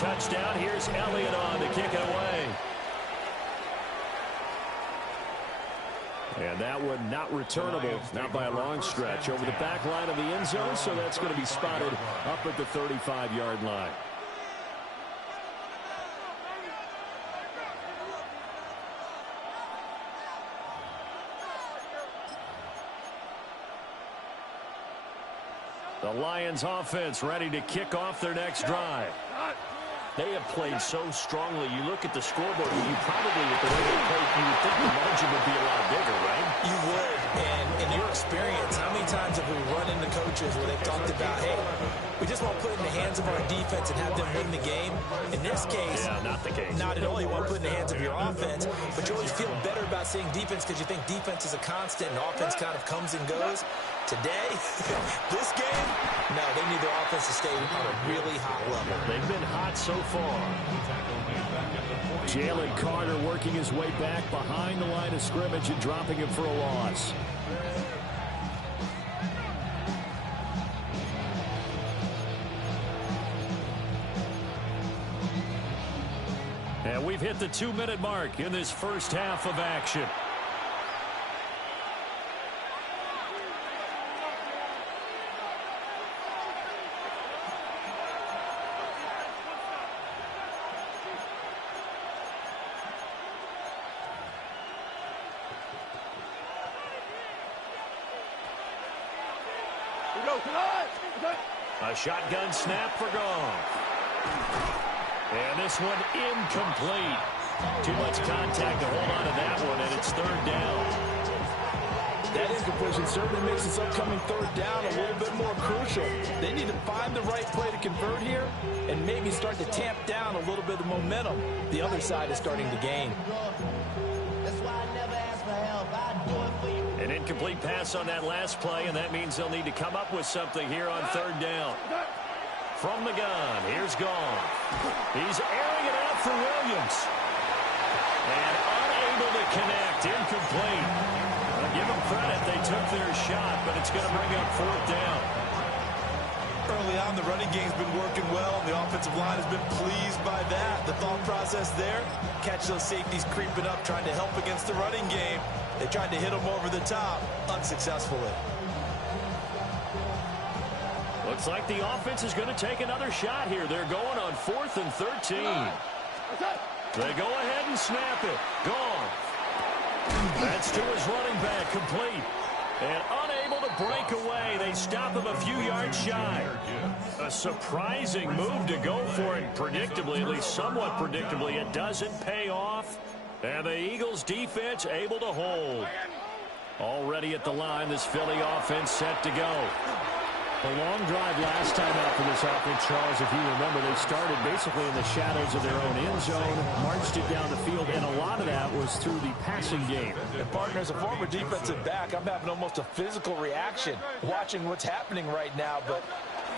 touchdown. Here's Elliott on to kick it away. And that one not returnable, not by a long stretch, over the back line of the end zone, so that's going to be spotted up at the 35-yard line. The Lions offense ready to kick off their next drive. They have played so strongly. You look at the scoreboard, and you probably, with the way they played, you would think the margin would be a lot bigger, right? You would. And in your experience, how many times have we run into coaches where they've talked about, hey, we just want to put it in the hands of our defense and have them win the game? In this case, not the case. Not at all. You want to put it in the hands of your offense, but you always feel better about seeing defense because you think defense is a constant and offense kind of comes and goes. Today, this game, no, they need their offense to stay on a really hot level. They've been hot so far. Jalen Carter working his way back behind the line of scrimmage and dropping him for a loss. And we've hit the 2-minute mark in this first half of action. A shotgun snap for Goff. And this one incomplete. Too much contact to hold on to that one, and it's third down. That incompletion certainly makes this upcoming third down a little bit more crucial. They need to find the right play to convert here and maybe start to tamp down a little bit of momentum. The other side is starting to gain. An incomplete pass on that last play, and that means they'll need to come up with something here on third down. From the gun, here's Goff. He's airing it out for Williams. And unable to connect, incomplete. I'll give them credit, they took their shot, but it's going to bring up fourth down. Early on, the running game's been working well, and the offensive line has been pleased by that. The thought process there, catch those safeties creeping up, trying to help against the running game. They tried to hit them over the top, unsuccessfully. Looks like the offense is going to take another shot here. They're going on 4th and 13. They go ahead and snap it. Gone. That's to his running back, complete. And unable to break away. They stop him a few yards shy. A surprising move to go for it. Predictably, at least somewhat predictably, it doesn't pay off. And the Eagles defense able to hold. Already at the line, this Philly offense set to go. A long drive last time out for this offense, Charles. If you remember, they started basically in the shadows of their own end zone, marched it down the field, and a lot of that was through the passing game. And partner, as a former defensive back, I'm having almost a physical reaction watching what's happening right now. But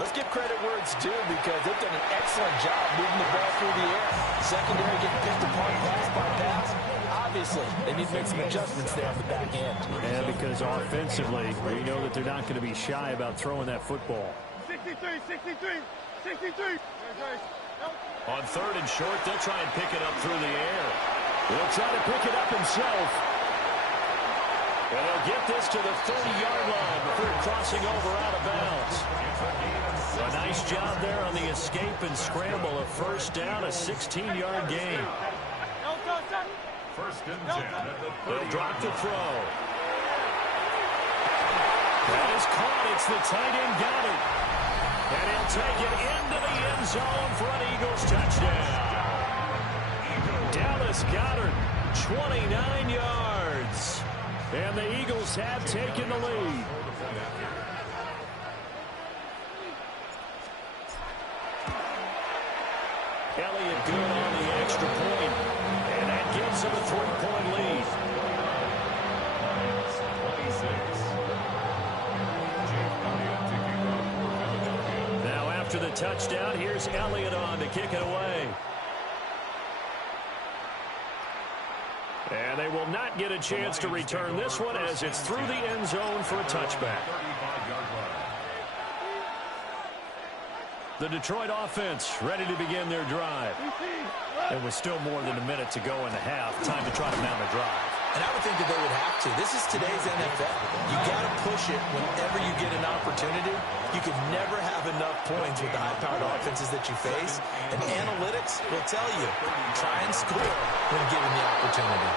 let's give credit where it's due, because they've done an excellent job moving the ball through the air. Secondary getting picked apart pass by pass. Obviously, they need to make some adjustments there on the back end. And because offensively, we know that they're not going to be shy about throwing that football. 63. On third and short, they'll try and pick it up through the air. He'll try to pick it up himself. And they'll get this to the 30-yard line before crossing over out of bounds. A nice job there on the escape and scramble. A first down, a 16-yard gain. First and 10. They'll drop the throw. That is caught. It's the tight end Goddard. And he'll take it into the end zone for an Eagles touchdown. Dallas Goddard, 29 yards. And the Eagles have taken the lead. Elliott good on the extra point. And that gives him a 3-point lead. Now after the touchdown, here's Elliott on to kick it away. And they will not get a chance to return this one as it's through the end zone for a touchback. The Detroit offense ready to begin their drive. It was still more than a minute to go in the half. Time to try to mount a drive. And I would think that they would have to. This is today's NFL. You got to push it whenever you get an opportunity. You can never have enough points with the high-powered offenses that you face. And analytics will tell you, try and score when given the opportunity.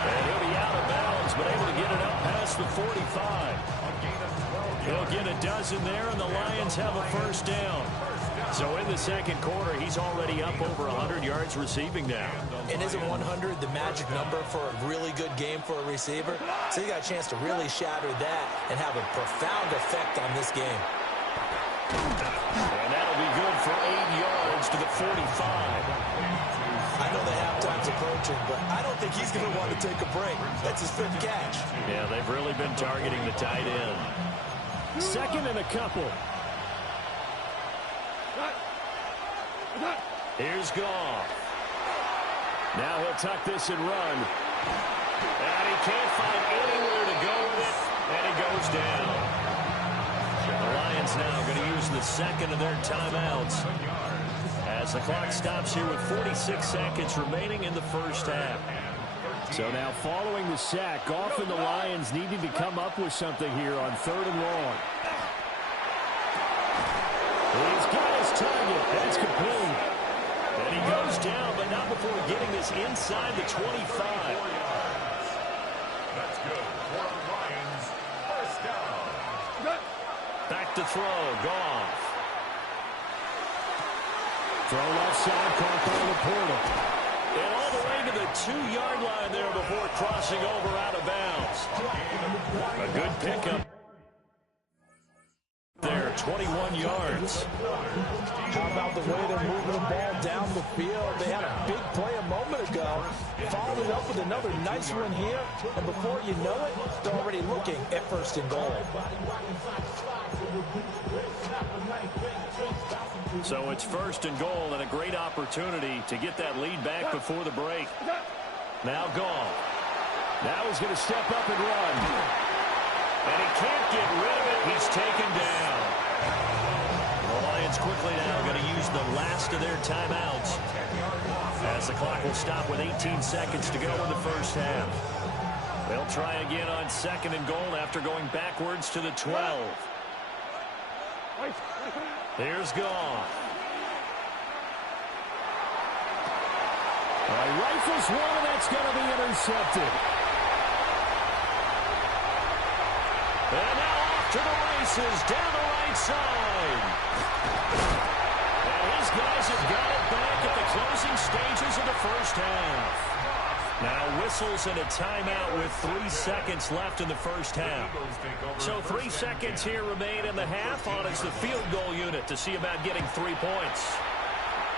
And he'll be out of bounds, but able to get it up past the 45. He'll get a dozen there, and the Lions have a first down. So in the second quarter, he's already up over 100 yards receiving now. And isn't 100 the magic number for a really good game for a receiver? So you got a chance to really shatter that and have a profound effect on this game. And that'll be good for 8 yards to the 45. I know the halftime's approaching, but I don't think he's going to want to take a break. That's his 5th catch. Yeah, they've really been targeting the tight end. Second and a couple. Here's Goff. Now he'll tuck this and run. And he can't find anywhere to go with it, and he goes down. The Lions now going to use the second of their timeouts as the clock stops here with 46 seconds remaining in the first half. So now following the sack, Goff and the Lions needing to come up with something here on 3rd and long. He's got his target. That's complete. And he goes down, but not before getting this inside the 25. That's good for the Lions. First down. Back to throw. Goff. Throw left side, caught by Laporta. And all the way to the 2-yard line there before crossing over out of bounds. A good pickup there, 21 yards. How about the way they're moving the ball down the field? They had a big play a moment ago. Followed it up with another nice one here. And before you know it, they're already looking at 1st and goal. So it's 1st and goal and a great opportunity to get that lead back before the break. Now Goff. Now he's going to step up and run. And he can't get rid of it. He's taken down. The Lions quickly now going to use the last of their timeouts as the clock will stop with 18 seconds to go in the first half. They'll try again on 2nd and goal after going backwards to the 12. Here's Goff. Rifles one, and that's going to be intercepted. And now off to the races, down the right side. And his guys have got it back at the closing stages of the first half. Now whistles and a timeout with 3 seconds left in the first half. So 3 seconds here remain in the half. On is the field goal unit to see about getting 3 points.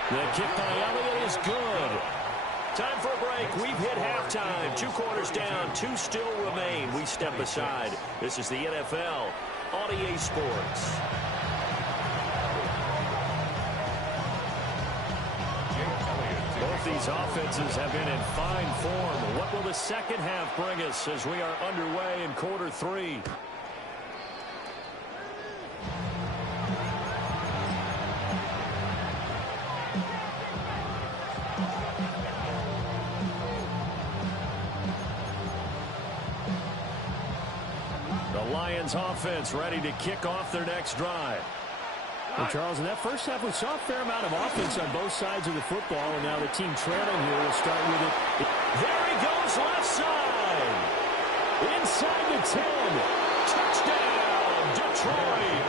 The kick by Elliott is good. Time for a break. We've hit halftime. 2 quarters down. 2 still remain. We step aside. This is the NFL on EA Sports. Both these offenses have been in fine form. What will the second half bring us as we are underway in quarter 3? The Lions offense ready to kick off their next drive. Well, Charles, in that first half, we saw a fair amount of offense on both sides of the football, and now the team trailing here will start with it. There he goes, left side. Inside the 10. Touchdown, Detroit.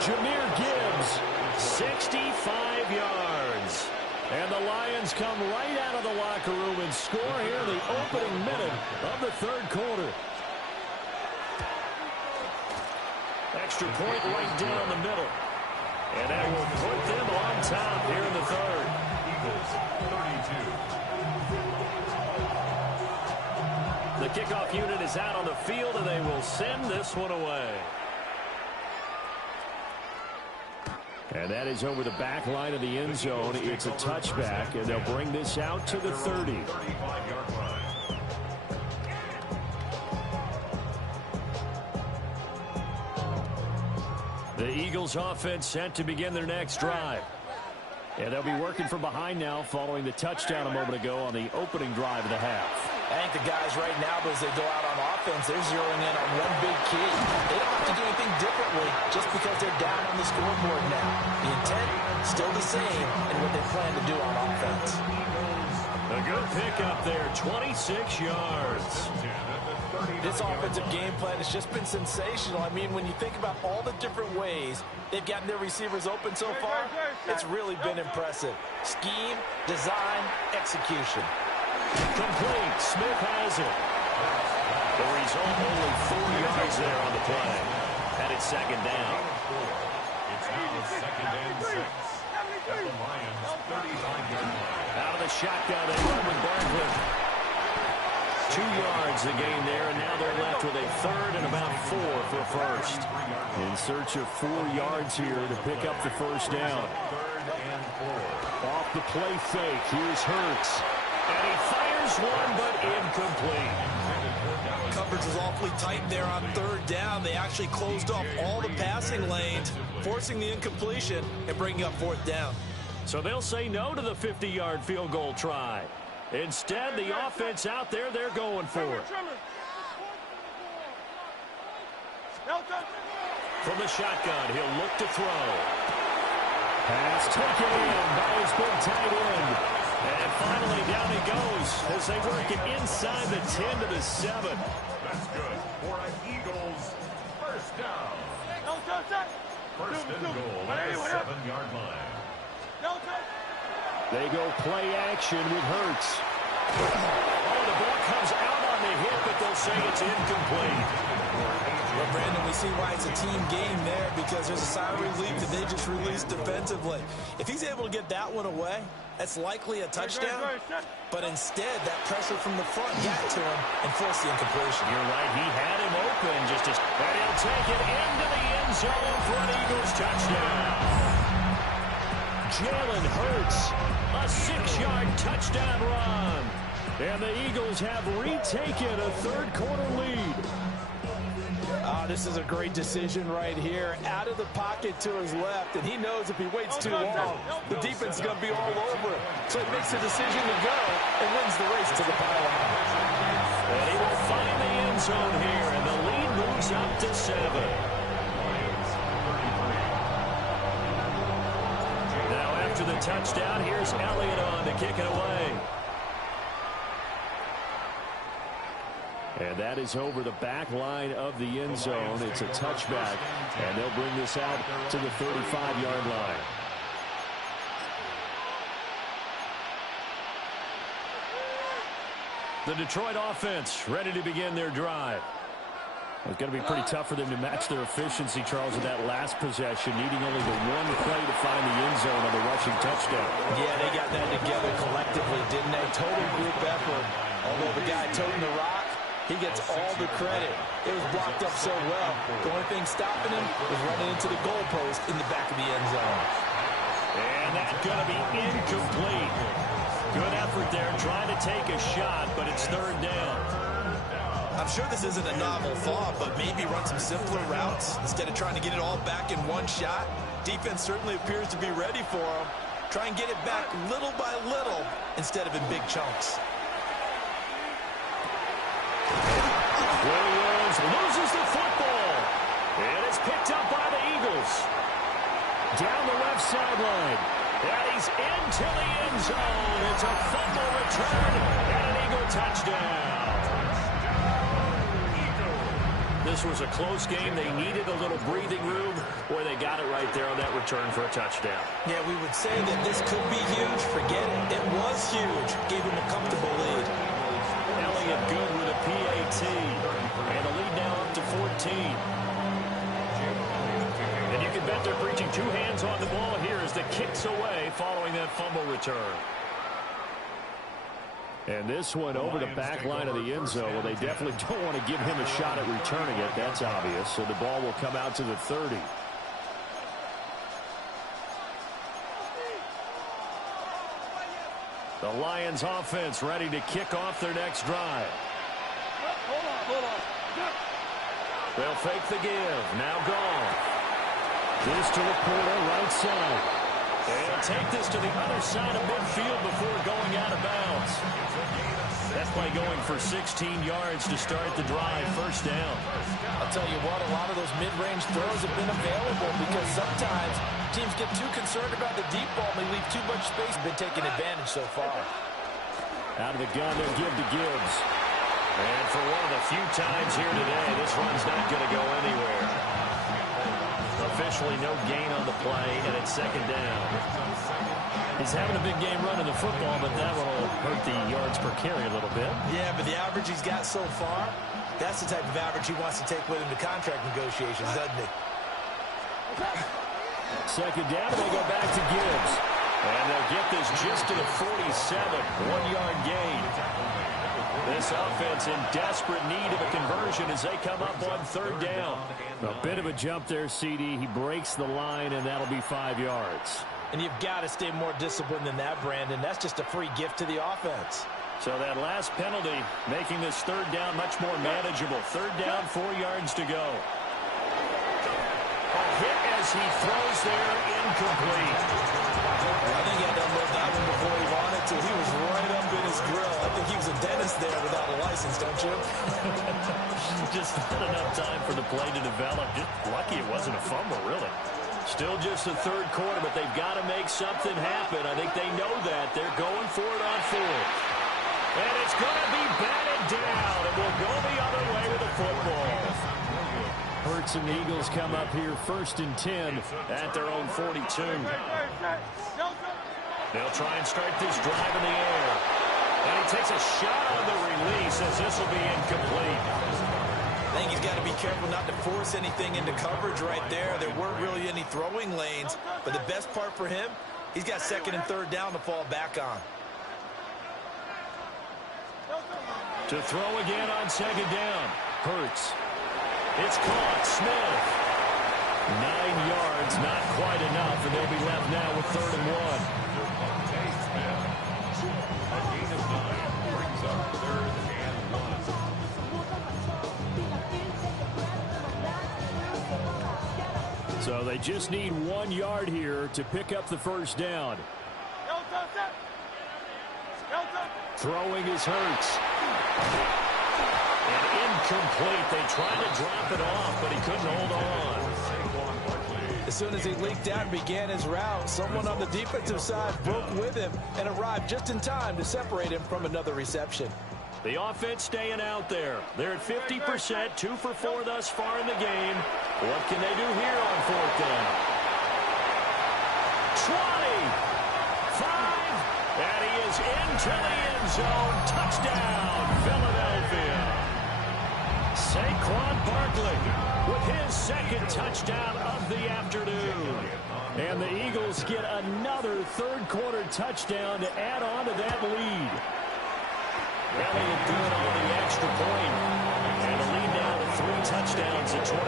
Jahmyr Gibbs, 65 yards. And the Lions come right out of the locker room and score here in the opening minute of the 3rd quarter. Extra point right down the middle. And that will put them on top here in the 3rd. Eagles 32. The kickoff unit is out on the field, and they will send this one away. And that is over the back line of the end zone. It's a touchback, and they'll bring this out to the 30. 35-yard line. The Eagles Eagles offense set to begin their next drive. And they'll be working from behind now following the touchdown a moment ago on the opening drive of the half. I think the guys right now, as they go out on offense, they're zeroing in on one big key. They don't have to do anything differently just because they're down on the scoreboard now. The intent, still the same in what they plan to do on offense. A good pickup there, 26 yards. This offensive game plan has just been sensational. I mean, when you think about all the different ways they've gotten their receivers open so far, it's really been impressive. Scheme, design, execution. Complete. Smith has it. The result, only 4 yards there on the play. And it's second down. It's now second and 6. At the Lions' 35-yard line. Out of the shotgun, they run with Barkley. 2 yards the gain there, and now they're left with a third and about 4 for first. In search of 4 yards here to pick up the first down. Third and 4. Off the play fake, here's Hurts. And he fires one, but incomplete. Coverage was awfully tight there on third down. They actually closed off all the passing lanes, forcing the incompletion and bringing up fourth down. So they'll say no to the 50-yard field goal try. Instead, the offense out there, they're going for it. From the shotgun, he'll look to throw. Pass taken in by his big tight end. And finally, down he goes as they work it inside the 10 to the 7. That's good for an Eagles first down. First and goal at the 7-yard line. They go play action with Hurts. Oh, the ball comes out on the hit, but they'll say it's incomplete. Well, Brandon, we see why it's a team game there because there's a sigh of relief that they just released defensively. If he's able to get that one away, that's likely a touchdown. But instead, that pressure from the front got to him and forced the incompletion. You're right. He had him open. And he'll take it into the end zone for an Eagles touchdown. Jalen Hurts, a 6-yard touchdown run. And the Eagles have retaken a third-quarter lead. This is a great decision right here. Out of the pocket to his left, and he knows if he waits too long, the defense is going to be all over him. So he makes the decision to go and wins the race to the pylon. And he will find the end zone here, and the lead moves up to 7. Now after the touchdown, here's Elliott on to kick it away. And that is over the back line of the end zone. It's a touchback, and they'll bring this out to the 35-yard line. The Detroit offense ready to begin their drive. It's going to be pretty tough for them to match their efficiency, Charles, in that last possession, needing only the one play to find the end zone on the rushing touchdown. Yeah, they got that together collectively, didn't they? Total group effort. Although the guy toting the rock, he gets all the credit. It was blocked up so well. The only thing stopping him was running into the goalpost in the back of the end zone. And that's going to be incomplete. Good effort there, trying to take a shot, but it's third down. I'm sure this isn't a novel thought, but maybe run some simpler routes instead of trying to get it all back in one shot. Defense certainly appears to be ready for him. Try and get it back little by little instead of in big chunks. Williams loses the football. And it's picked up by the Eagles. Down the left sideline. And he's into the end zone. It's a fumble return and an Eagle touchdown. This was a close game. They needed a little breathing room, where they got it right there on that return for a touchdown. Yeah, we would say that this could be huge. Forget it. It was huge. Gave him a comfortable lead. Elliott good with a PAT. And the lead now up to 14. And you can bet they're preaching two hands on the ball here as the kick's away following that fumble return. And this one over the back line of the end zone. Well, they definitely don't want to give him a shot at returning it. That's obvious. So the ball will come out to the 30. The Lions offense ready to kick off their next drive. They'll fake the give. Now gone. This to Laporta, right side. They'll take this to the other side of midfield before going out of bounds. That play going for 16 yards to start the drive. First down. I'll tell you what, a lot of those mid-range throws have been available because sometimes teams get too concerned about the deep ball and they leave too much space. Been taking advantage so far. Out of the gun, they'll give to Gibbs. And for one of the few times here today, this run's not going to go anywhere. Officially no gain on the play, and it's second down. He's having a big game running the football, but that will hurt the yards per carry a little bit. Yeah, but the average he's got so far, that's the type of average he wants to take with him to contract negotiations, doesn't he? Second down, and they go back to Gibbs. And they'll get this just to the 47, 1-yard gain. This offense in desperate need of a conversion as they come up on third down. A bit of a jump there, CD. He breaks the line, and that'll be 5 yards. And you've got to stay more disciplined than that, Brandon. That's just a free gift to the offense. So that last penalty making this third down much more manageable. Third down, 4 yards to go. A hit as he throws there, incomplete. I think he had to unload that one before he wanted to. He was right up in his grill. I think he was a dentist there without a license, don't you? Just not enough time for the play to develop. Just lucky it wasn't a fumble, really. Still just the third quarter, but they've got to make something happen. I think they know that. They're going for it on fourth. And it's going to be batted down, and we'll go the other way with the football. Hurts and the Eagles come up here 1st and 10 at their own 42. They'll try and start this drive in the air. And he takes a shot on the release as this will be incomplete. I think he's got to be careful not to force anything into coverage right there. There weren't really any throwing lanes, but the best part for him, he's got second and third down to fall back on. To throw again on second down. Hurts. It's caught. Smith. 9 yards, not quite enough, and they'll be left now with 3rd and 1. A gain of 9 brings up 3rd and 1. So they just need 1 yard here to pick up the first down. Throwing is Hurts. And incomplete. They tried to drop it off, but he couldn't hold on. As soon as he leaked out and began his route, someone on the defensive side broke with him and arrived just in time to separate him from another reception. The offense staying out there. They're at 50%, 2 for 4 thus far in the game. What can they do here on fourth down? 20, 5, and he is into the end zone. Touchdown, Philadelphia. Saquon Barkley with his second touchdown of the afternoon. And the Eagles get another third quarter touchdown to add on to that lead. Elliott good on the extra point. And the lead now to 3 touchdowns at 21.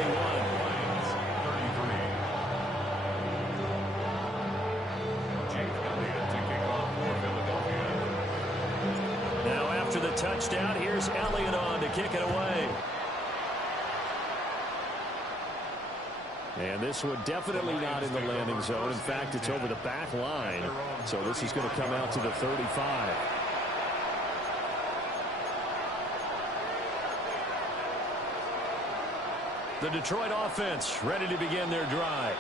Now after the touchdown, here's Elliott on to kick it away. And this one definitely not in the landing zone. In fact, it's over the back line. So this is going to come out to the 35. The Detroit offense ready to begin their drive.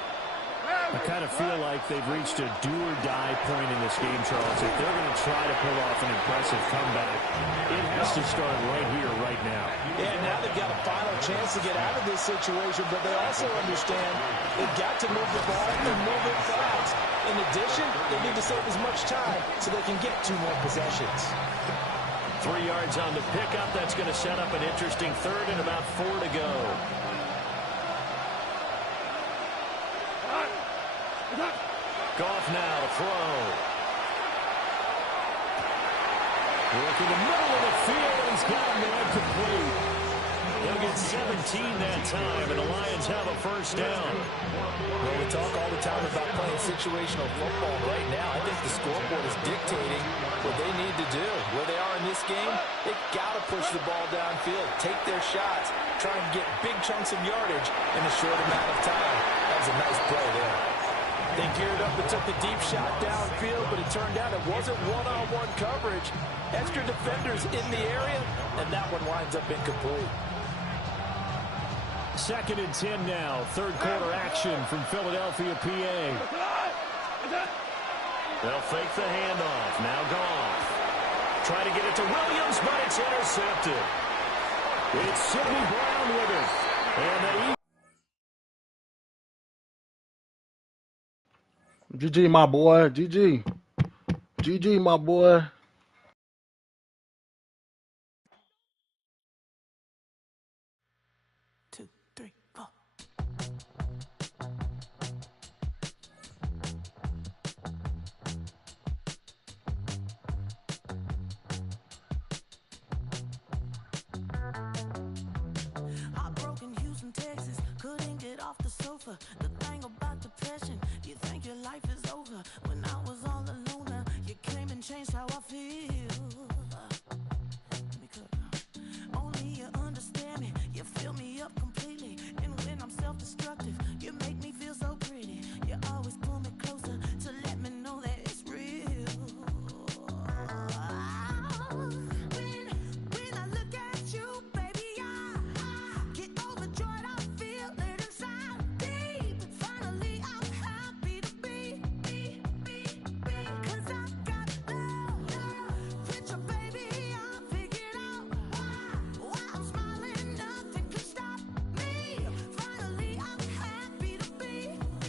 I kind of feel like they've reached a do-or-die point in this game, Charles. If they're going to try to pull off an impressive comeback, it has to start right here, right now. Yeah, now they've got a final chance to get out of this situation, but they also understand they've got to move the ball and move it fast. In addition, they need to save as much time so they can get 2 more possessions. 3 yards on the pickup. That's going to set up an interesting third and about 4 to go. Goff now to throw. Work in the middle of the field. He's got him there complete. They'll get 17 that time, and the Lions have a first down. Well, we talk all the time about playing situational football. Right now, I think the scoreboard is dictating what they need to do. Where they are in this game, they've got to push the ball downfield, take their shots, try and get big chunks of yardage in a short amount of time. That was a nice play there. They geared up and took the deep shot downfield, but it turned out it wasn't one-on-one coverage. Extra defenders in the area, and that one winds up incomplete. 2nd and 10 now. Third quarter action from Philadelphia, PA. They'll fake the handoff. Now Goff. Try to get it to Williams, but it's intercepted. It's Sidney Brown with it. And the GG, my boy. GG. GG, my boy. Heartbroken Houston, Texas, couldn't get off the sofa. The